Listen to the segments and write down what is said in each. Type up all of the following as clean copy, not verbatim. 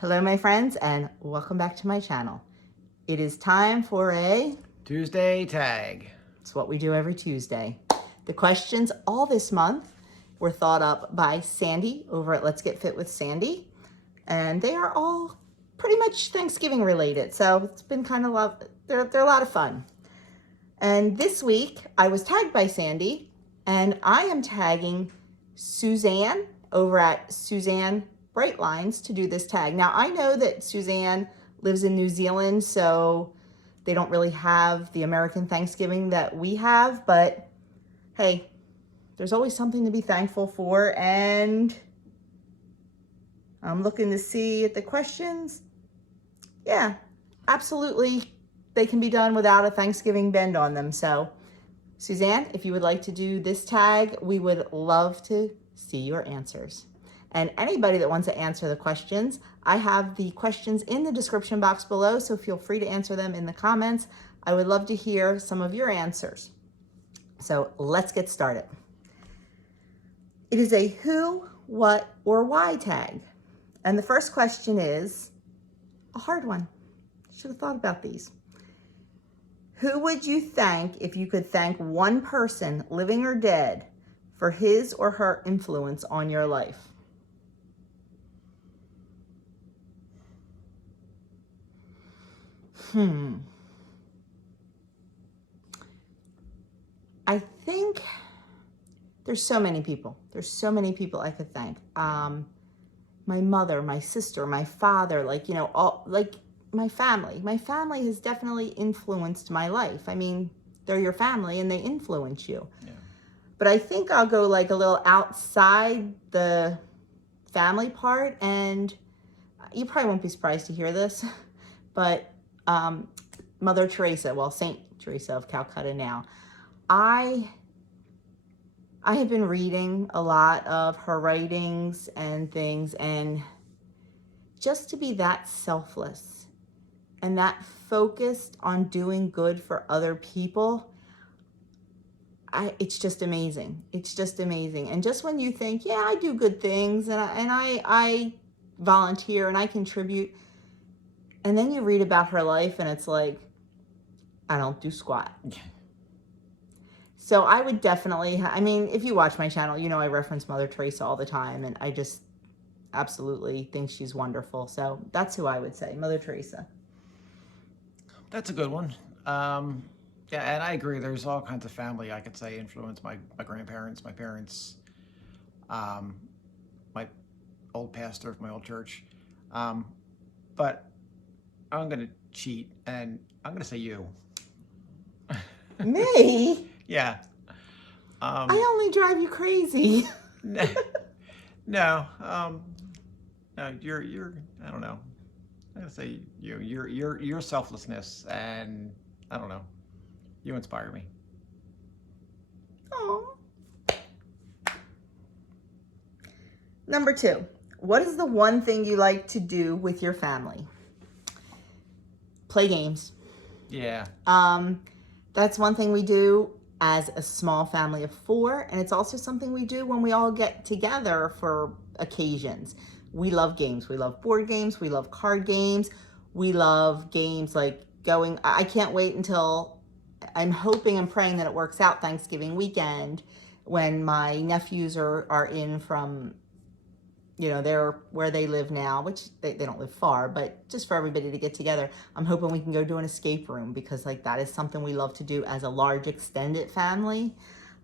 Hello, my friends, and welcome back to my channel. It is time for a Tuesday tag. It's what we do every Tuesday. The questions all this month were thought up by Sandy over at Let's Get Fit with Sandy, and they are all pretty much Thanksgiving related. So it's been kind of they're a lot of fun. And this week I was tagged by Sandy, and I am tagging Suzanne over at Suzanne Brightlines to do this tag. Now I know that Suzanne lives in New Zealand, so they don't really have the American Thanksgiving that we have, but hey, there's always something to be thankful for. And I'm looking to see at the questions. Yeah, absolutely. They can be done without a Thanksgiving bend on them. So Suzanne, if you would like to do this tag, we would love to see your answers. And anybody that wants to answer the questions, I have the questions in the description box below, so feel free to answer them in the comments. I would love to hear some of your answers. So let's get started. It is a who, what, or why tag. And the first question is a hard one. Should have thought about these. Who would you thank if you could thank one person, living or dead, for his or her influence on your life? I think there's so many people. There's so many people I could thank. My mother, my sister, my father, my family. My family has definitely influenced my life. I mean, they're your family and they influence you. Yeah. But I think I'll go like a little outside the family part, and you probably won't be surprised to hear this, but Mother Teresa, well, Saint Teresa of Calcutta now. I have been reading a lot of her writings and things, and just to be that selfless and that focused on doing good for other people, it's just amazing. It's just amazing. And just when you think, yeah, I do good things and I volunteer and I contribute, and then you read about her life and it's like, I don't do squat. So I would definitely, I mean, if you watch my channel, you know I reference Mother Teresa all the time, and I just absolutely think she's wonderful. So that's who I would say, Mother Teresa. That's a good one. Yeah, and I agree. There's all kinds of family I could say influenced my grandparents, my parents, my old pastor of my old church. But I'm going to cheat, and I'm going to say you. Me? Yeah. I only drive you crazy. No, no, you're. I don't know. I'm gonna say you. Your selflessness, and I don't know. You inspire me. Oh. Number 2. What is the one thing you like to do with your family? Play games. Yeah. That's one thing we do as a small family of 4, and it's also something we do when we all get together for occasions. We love games. We love board games. We love card games. We love games like I can't wait until, I'm hoping and praying that it works out Thanksgiving weekend when my nephews are in from, they're where they live now, which they don't live far, but just for everybody to get together. I'm hoping we can go do an escape room, because like that is something we love to do as a large extended family.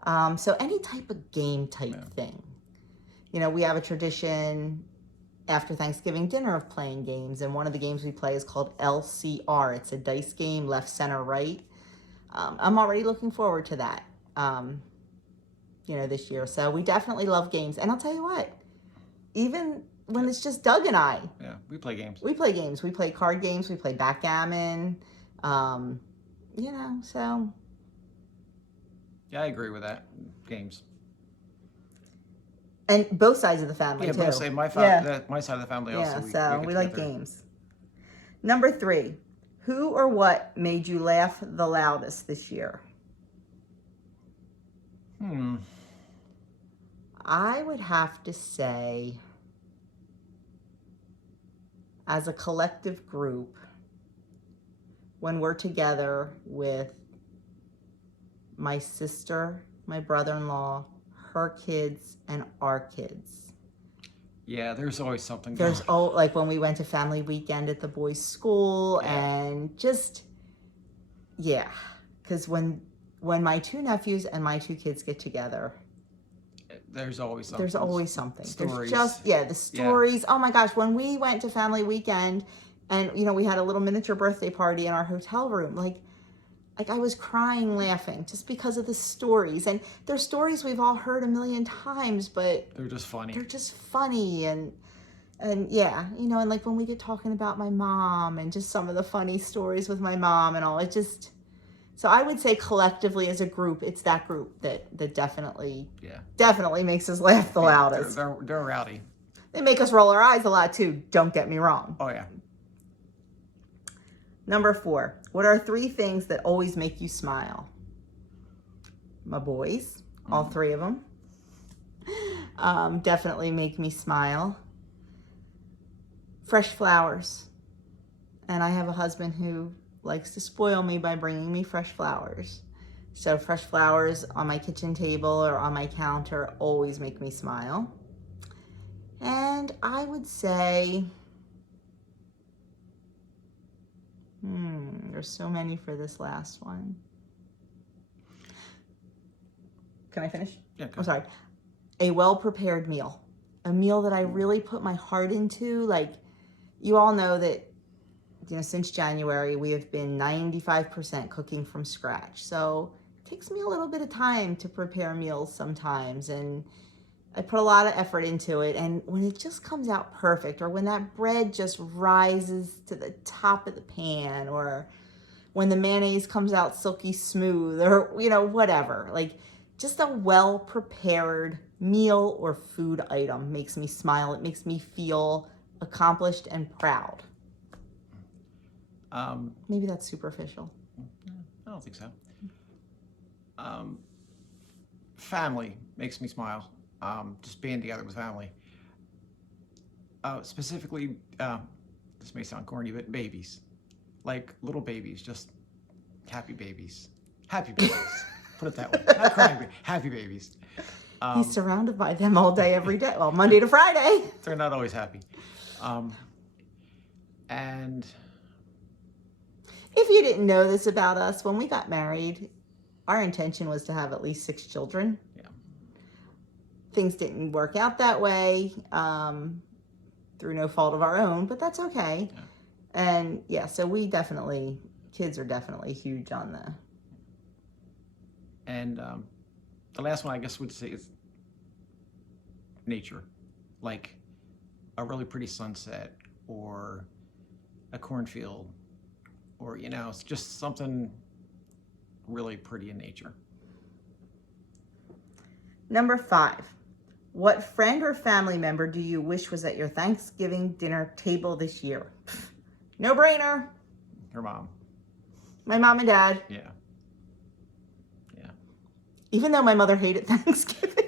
So any type of game type thing. We have a tradition after Thanksgiving dinner of playing games, and one of the games we play is called LCR. It's a dice game, left, center, right. I'm already looking forward to that, this year. So we definitely love games. And I'll tell you what, even when it's just Doug and I. Yeah, we play games. We play games. We play card games. We play backgammon. So. Yeah, I agree with that. Games. And both sides of the family, too. Yeah, both my side of the family also. Yeah, we like games. Number 3. Who or what made you laugh the loudest this year? I would have to say as a collective group, when we're together with my sister, my brother-in-law, her kids, and our kids. Yeah, there's always something There's going. like when we went to family weekend at the boys' school, Yeah. and just because when my two nephews and my two kids get together, There's always something. there's always something. Stories. There's just the stories. Oh my gosh, when we went to family weekend, and we had a little miniature birthday party in our hotel room, like I was crying laughing just because of the stories. And they're stories we've all heard a million times, but They're just funny. and yeah, and like when we get talking about my mom and just some of the funny stories with my mom and all, so I would say collectively as a group, it's that group that definitely makes us laugh the loudest. They're rowdy. They make us roll our eyes a lot too, don't get me wrong. Oh yeah. Number 4, what are 3 things that always make you smile? My boys, all 3 of them, definitely make me smile. Fresh flowers. And I have a husband who likes to spoil me by bringing me fresh flowers. So fresh flowers on my kitchen table or on my counter always make me smile. And I would say, there's so many for this last one. Can I finish? Yeah. I'm sorry. A well-prepared meal. A meal that I really put my heart into. Like, you all know that, since January, we have been 95% cooking from scratch. So it takes me a little bit of time to prepare meals sometimes. And I put a lot of effort into it. And when it just comes out perfect, or when that bread just rises to the top of the pan, or when the mayonnaise comes out silky smooth, or, whatever. Like, just a well-prepared meal or food item makes me smile. It makes me feel accomplished and proud. Maybe that's superficial. I don't think so. Family makes me smile. Just being together with family. Specifically, this may sound corny, but babies. Like little babies, just happy babies. Happy babies. Put it that way. Not crying, happy babies. He's surrounded by them all day, every day. Well, Monday to Friday. They're not always happy. And if you didn't know this about us, when we got married, our intention was to have at least 6 children. Yeah. Things didn't work out that way, through no fault of our own, but that's okay. Yeah. And so kids are definitely huge on the. And the last one I guess would say is nature, like a really pretty sunset or a cornfield, or it's just something really pretty in nature. Number 5, what friend or family member do you wish was at your Thanksgiving dinner table this year? No brainer. Her mom. My mom and dad. Yeah. Even though my mother hated Thanksgiving.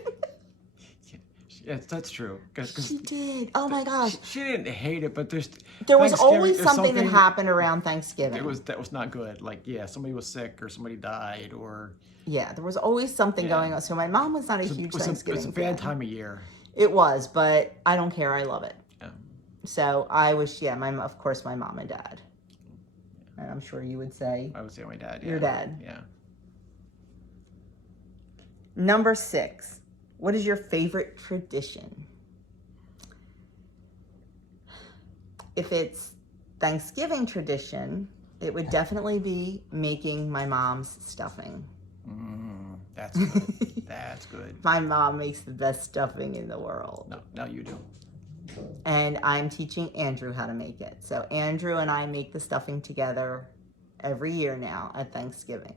Yeah, that's true. She did. Oh my gosh. She didn't hate it, but there was always something that happened around Thanksgiving. That was not good. Like, somebody was sick or somebody died or. Yeah, there was always something going on. So my mom was not a huge Thanksgiving fan. It was a bad time of year. It was, but I don't care. I love it. Yeah. So I wish, of course, my mom and dad. And I'm sure you would say. I would say my dad. Yeah. Your dad. Yeah. Number 6, what is your favorite tradition? If it's Thanksgiving tradition, it would definitely be making my mom's stuffing. That's good. That's good. My mom makes the best stuffing in the world. No, you do. And I'm teaching Andrew how to make it. So Andrew and I make the stuffing together every year now at Thanksgiving.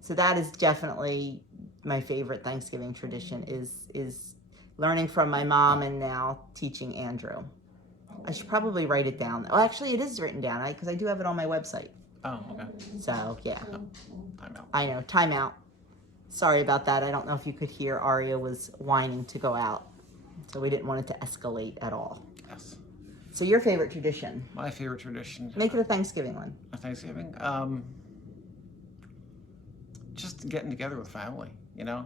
So that is definitely my favorite Thanksgiving tradition is learning from my mom and now teaching Andrew. I should probably write it down. Oh, actually, it is written down because I do have it on my website. Oh, okay. So, yeah. Time out. I know, time out. Sorry about that. I don't know if you could hear Aria was whining to go out. So we didn't want it to escalate at all. Yes. So your favorite tradition? My favorite tradition. Make it a Thanksgiving one. A Thanksgiving. Just getting together with family. You know.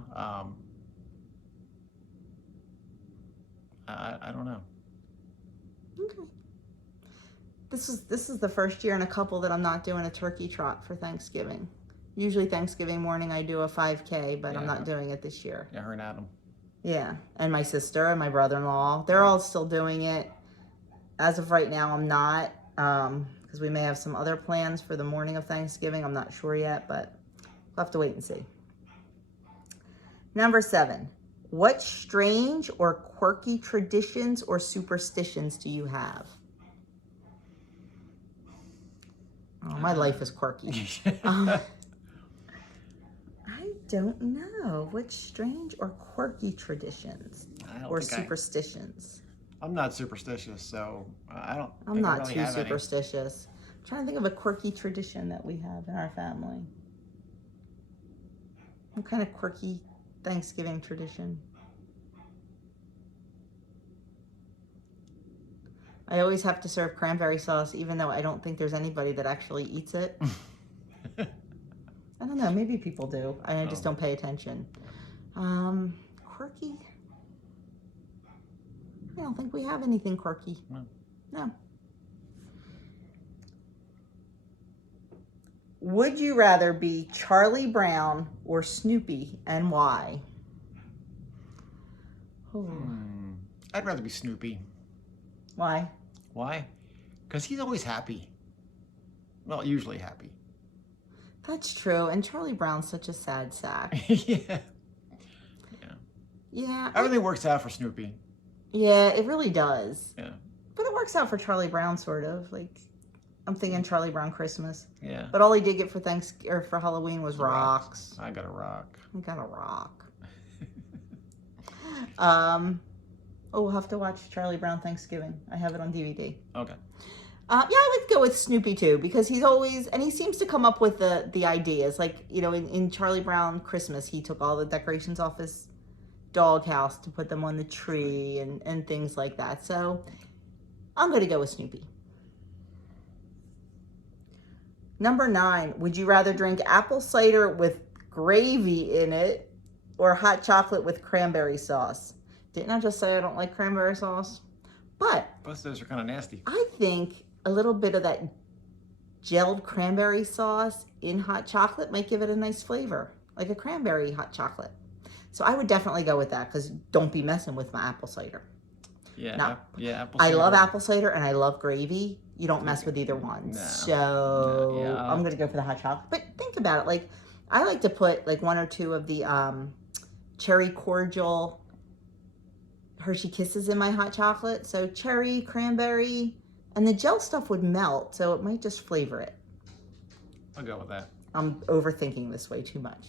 I don't know. Okay. This is the first year in a couple that I'm not doing a turkey trot for Thanksgiving. Usually Thanksgiving morning I do a 5K, but I'm not doing it this year. Yeah, her and Adam. Yeah, and my sister and my brother-in-law, they're all still doing it. As of right now, I'm not, because we may have some other plans for the morning of Thanksgiving. I'm not sure yet, but we'll have to wait and see. Number 7, what strange or quirky traditions or superstitions do you have? Oh, my life is quirky. I don't know. What strange or quirky traditions or superstitions? I'm not superstitious, so I'm not too superstitious. I'm trying to think of a quirky tradition that we have in our family. What kind of quirky Thanksgiving tradition? I always have to serve cranberry sauce, even though I don't think there's anybody that actually eats it. I don't know, maybe people do. I just don't pay attention. Quirky? I don't think we have anything quirky. No. Would you rather be Charlie Brown or Snoopy, and why? I'd rather be Snoopy. Why? Why? Because he's always happy. Well, usually happy. That's true, and Charlie Brown's such a sad sack. Yeah. Everything works out for Snoopy. Yeah, it really does. Yeah. But it works out for Charlie Brown, sort of. Like, I'm thinking Charlie Brown Christmas. Yeah. But all he did get for for Halloween was rocks. I got a rock. I got a rock. We'll have to watch Charlie Brown Thanksgiving. I have it on DVD. Okay. Yeah, I would go with Snoopy too, because he's always, and he seems to come up with the ideas. Like, you know, in Charlie Brown Christmas, he took all the decorations off his doghouse to put them on the tree and things like that. So I'm going to go with Snoopy. Number 9, would you rather drink apple cider with gravy in it or hot chocolate with cranberry sauce? Didn't I just say I don't like cranberry sauce? But both those are kind of nasty. I think a little bit of that gelled cranberry sauce in hot chocolate might give it a nice flavor, like a cranberry hot chocolate. So I would definitely go with that, because don't be messing with my apple cider. Yeah, apple cider. I love apple cider and I love gravy. You don't mess with either one. No. So I'm going to go for the hot chocolate. But think about it. Like, I like to put like 1 or 2 of the cherry cordial Hershey Kisses in my hot chocolate. So cherry, cranberry, and the gel stuff would melt. So it might just flavor it. I'll go with that. I'm overthinking this way too much.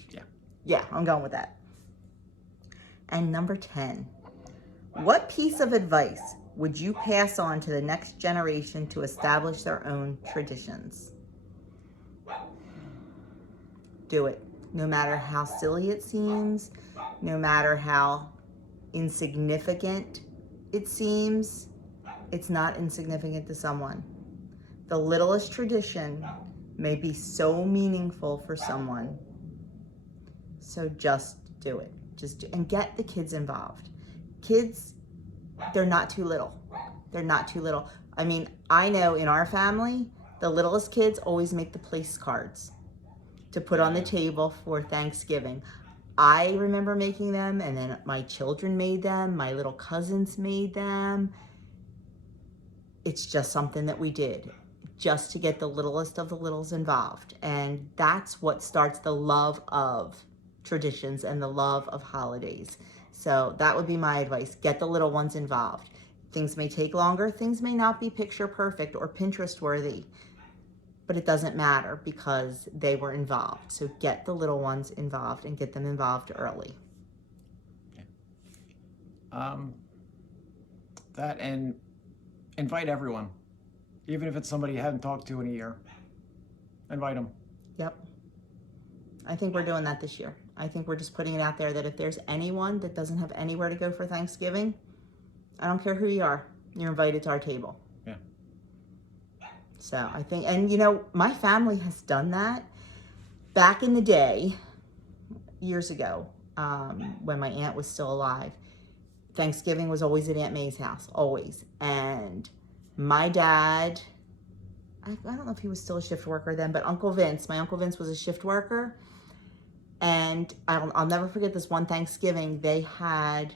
Yeah, I'm going with that. And number 10, what piece of advice would you pass on to the next generation to establish their own traditions? Do it. No matter how silly it seems, no matter how insignificant it seems, it's not insignificant to someone. The littlest tradition may be so meaningful for someone. So just do it. And get the kids involved. Kids, they're not too little. They're not too little. I mean, I know in our family, the littlest kids always make the place cards to put on the table for Thanksgiving. I remember making them, and then my children made them, my little cousins made them. It's just something that we did, just to get the littlest of the littles involved. And that's what starts the love of traditions and the love of holidays. So that would be my advice. Get the little ones involved. Things may take longer. Things may not be picture perfect or Pinterest worthy, but it doesn't matter because they were involved. So get the little ones involved and get them involved early. That, and invite everyone, even if it's somebody you haven't talked to in a year. Invite them. Yep. I think we're doing that this year. I think we're just putting it out there that if there's anyone that doesn't have anywhere to go for Thanksgiving, I don't care who you are, you're invited to our table. Yeah. So I think, and my family has done that back in the day, years ago, when my aunt was still alive. Thanksgiving was always at Aunt May's house, always. And my dad, I don't know if he was still a shift worker then, but my Uncle Vince was a shift worker. And I'll never forget this one Thanksgiving. They had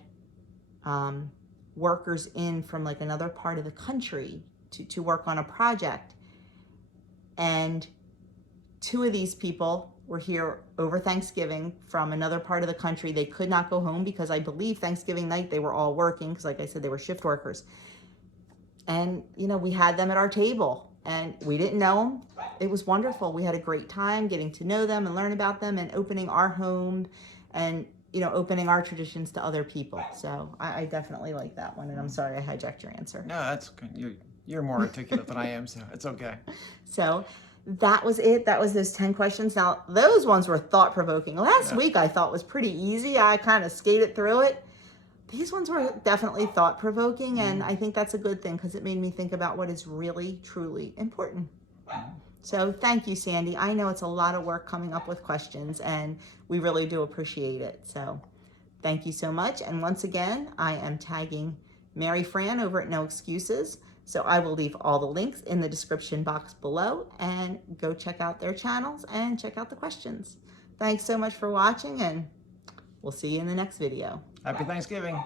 workers in from like another part of the country to work on a project. And two of these people were here over Thanksgiving from another part of the country. They could not go home because I believe Thanksgiving night they were all working, because like I said, they were shift workers. And we had them at our table, and we didn't know them. It was wonderful. We had a great time getting to know them and learn about them and opening our home and opening our traditions to other people. So I definitely like that one, and I'm sorry I hijacked your answer. No, that's good. You're more articulate than I am, so it's okay. So that was it. That was those 10 questions. Now, those ones were thought-provoking. Last week I thought was pretty easy. I kind of skated through it. These ones were definitely thought-provoking, and I think that's a good thing because it made me think about what is really, truly important. So thank you, Sandy. I know it's a lot of work coming up with questions, and we really do appreciate it. So thank you so much. And once again, I am tagging Mary Fran over at No Excuses. So I will leave all the links in the description box below, and go check out their channels and check out the questions. Thanks so much for watching, and we'll see you in the next video. Happy Thanksgiving.